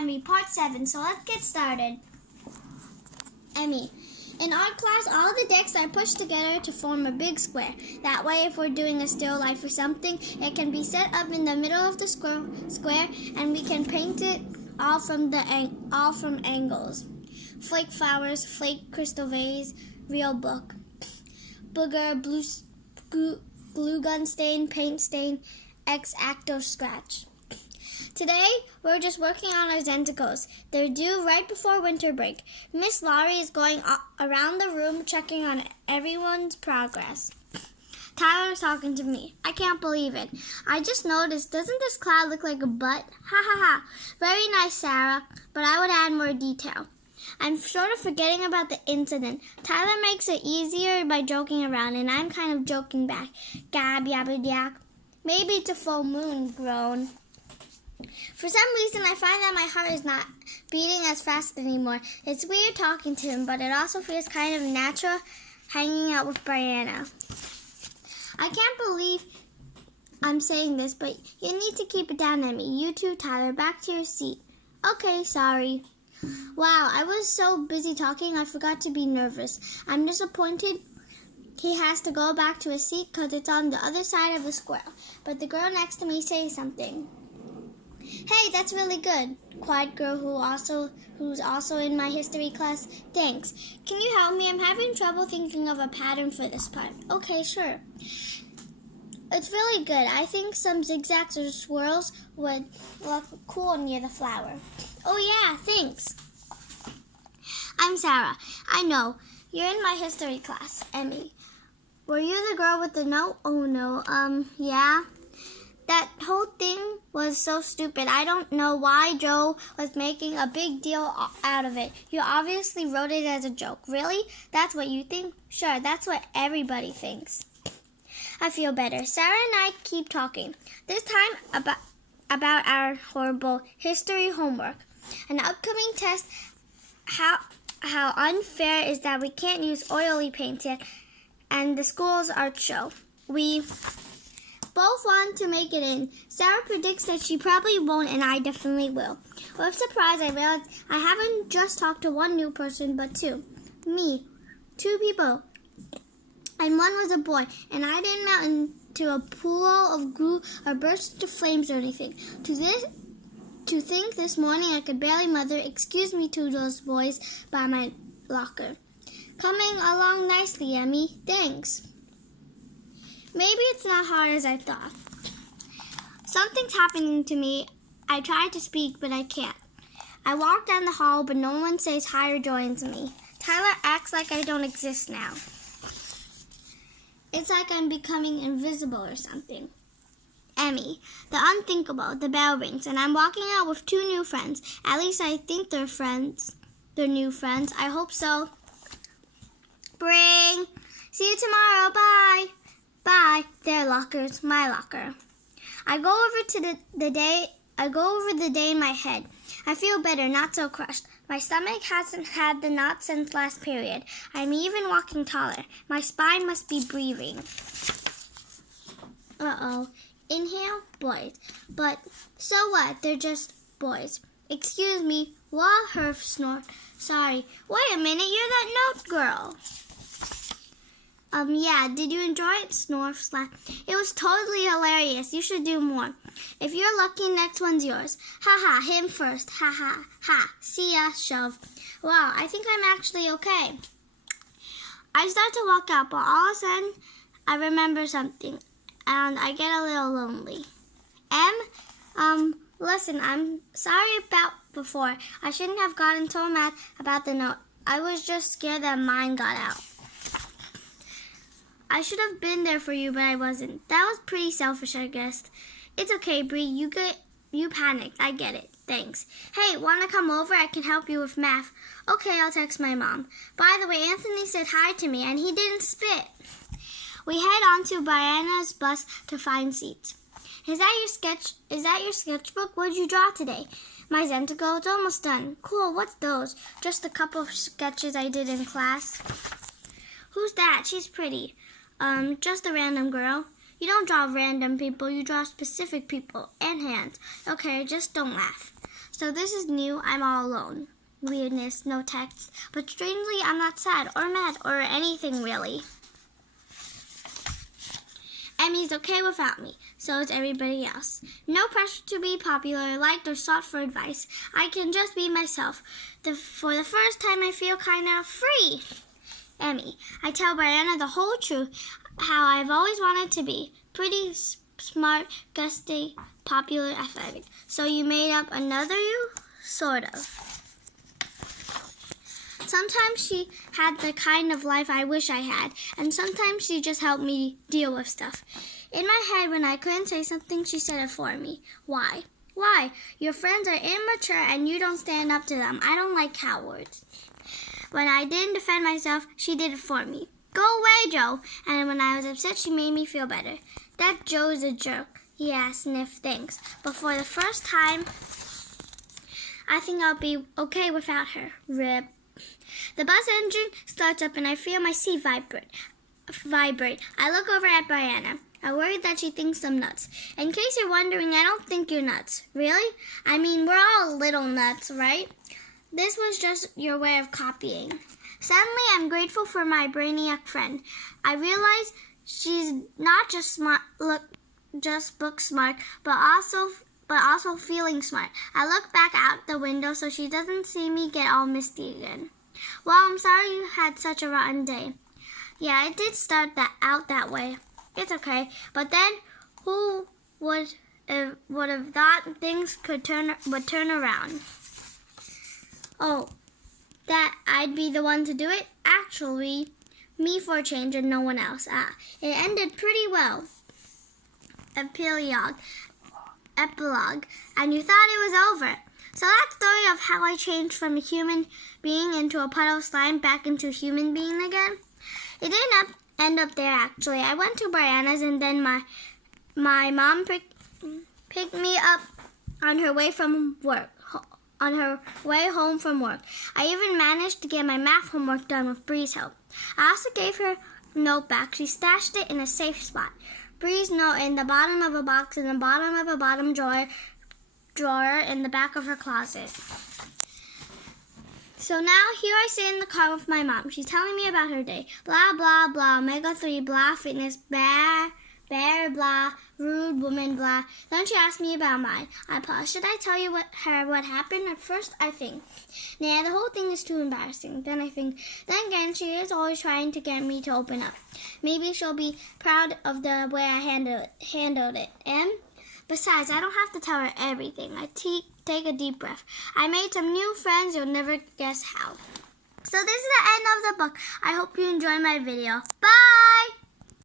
Emmie, Part 7, so let's get started. Emmie. In art class, all the decks are pushed together to form a big square. That way, if we're doing a still life or something, it can be set up in the middle of the square, and we can paint it all from angles. Flake flowers, flake crystal vase, real book, booger, glue gun stain, paint stain, X-acto scratch. Today, we're just working on our Zenticos. They're due right before winter break. Miss Laurie is going around the room checking on everyone's progress. Tyler's talking to me. I can't believe it. I just noticed, doesn't this cloud look like a butt? Ha ha ha. Very nice, Sarah, but I would add more detail. I'm sort of forgetting about the incident. Tyler makes it easier by joking around, and I'm kind of joking back. Gab, yabba, yak. Maybe it's a full moon, groan. For some reason, I find that my heart is not beating as fast anymore. It's weird talking to him, but it also feels kind of natural hanging out with Brianna. I can't believe I'm saying this, but you need to keep it down, Emmie. You too, Tyler. Back to your seat. Okay, sorry. Wow, I was so busy talking, I forgot to be nervous. I'm disappointed he has to go back to his seat because it's on the other side of the square. But the girl next to me says something. Hey, that's really good. Quiet girl who's also in my history class. Thanks. Can you help me? I'm having trouble thinking of a pattern for this part. Okay, sure. It's really good. I think some zigzags or swirls would look cool near the flower. Oh yeah, thanks. I'm Sarah. I know. You're in my history class, Emmie. Were you the girl with the note? Oh no, yeah. That whole thing was so stupid. I don't know why Joe was making a big deal out of it. You obviously wrote it as a joke. Really? That's what you think? Sure, that's what everybody thinks. I feel better. Sarah and I keep talking. This time about our horrible history homework. An upcoming test, how unfair is that we can't use oily paint yet, and the school's art show. We both want to make it in. Sarah predicts that she probably won't, and I definitely will. With surprise, I realized I haven't just talked to one new person, but two. Me. 2 people. And one was a boy, and I didn't melt into a pool of glue or burst into flames or anything. To think this morning I could barely mother, excuse me to those boys by my locker. Coming along nicely, Emmie. Thanks. Maybe it's not hard as I thought. Something's happening to me. I try to speak, but I can't. I walk down the hall, but no one says hi or joins me. Tyler acts like I don't exist now. It's like I'm becoming invisible or something. Emmie, the unthinkable, the bell rings, and I'm walking out with 2 new friends. At least I think they're friends. They're new friends. I hope so. Bring. See you tomorrow. Bye. Bye. Their lockers, my locker. I go over the day in my head. I feel better, not so crushed. My stomach hasn't had the knot since last period. I'm even walking taller. My spine must be breathing. Uh-oh. Inhale, boys. But so what? They're just boys. Excuse me. Wall her snort. Sorry. Wait a minute. You're that note girl. Yeah, did you enjoy it? Snore, slap. It was totally hilarious. You should do more. If you're lucky, next one's yours. Ha ha, him first. Ha ha, ha. See ya, shove. Wow, I think I'm actually okay. I start to walk out, but all of a sudden, I remember something, and I get a little lonely. Listen, I'm sorry about before. I shouldn't have gotten so mad about the note. I was just scared that mine got out. I should have been there for you, but I wasn't. That was pretty selfish, I guess. It's okay, Bree. You panicked. I get it. Thanks. Hey, want to come over? I can help you with math. Okay, I'll text my mom. By the way, Anthony said hi to me, and he didn't spit. We head on to Brianna's bus to find seats. Is that your sketchbook? What did you draw today? My Zentico. It's almost done. Cool. What's those? Just a couple of sketches I did in class. Who's that? She's pretty. Just a random girl. You don't draw random people, you draw specific people and hands. Okay, just don't laugh. So this is new. I'm all alone. Weirdness, no text. But strangely, I'm not sad or mad or anything really. Emmie's okay without me. So is everybody else. No pressure to be popular, liked, or sought for advice. I can just be myself. For the first time, I feel kind of free. Emmie. I tell Brianna the whole truth, how I've always wanted to be. Pretty, smart, gusty, popular, athletic. So you made up another you? Sort of. Sometimes she had the kind of life I wish I had, and sometimes she just helped me deal with stuff. In my head, when I couldn't say something, she said it for me. Why? Why? Your friends are immature and you don't stand up to them. I don't like cowards. When I didn't defend myself, she did it for me. Go away, Joe. And when I was upset, she made me feel better. That Joe's a jerk. Yeah, sniff, thanks. But for the first time, I think I'll be okay without her. Rip. The bus engine starts up and I feel my seat vibrate. I look over at Brianna. I'm worried that she thinks I'm nuts. In case you're wondering, I don't think you're nuts. Really? I mean, we're all little nuts, right? This was just your way of copying. Suddenly, I'm grateful for my brainiac friend. I realize she's not just smart, just book smart, but also feeling smart. I look back out the window so she doesn't see me get all misty again. Well, I'm sorry you had such a rotten day. Yeah, it did start out that way. It's okay. But then, who would have thought things would turn around? Oh, that I'd be the one to do it? Actually, me for a change and no one else. It ended pretty well. Epilogue. And you thought it was over. So that story of how I changed from a human being into a puddle of slime back into a human being again, it didn't end up there actually. I went to Brianna's and then my mom picked me up on her way from work. On her way home from work. I even managed to get my math homework done with Bree's help. I also gave her a note back. She stashed it in a safe spot. Bree's note in the bottom of a box in the bottom of a bottom drawer in the back of her closet. So now here I sit in the car with my mom. She's telling me about her day. Blah, blah, blah, omega-3, blah, fitness, bear, blah, rude woman, blah. Then she asked me about mine. I paused. Should I tell you what happened? At first, I think, nah, the whole thing is too embarrassing. Then again, she is always trying to get me to open up. Maybe she'll be proud of the way I handled it. And besides, I don't have to tell her everything. I take a deep breath. I made some new friends. You'll never guess how. So this is the end of the book. I hope you enjoyed my video. Bye!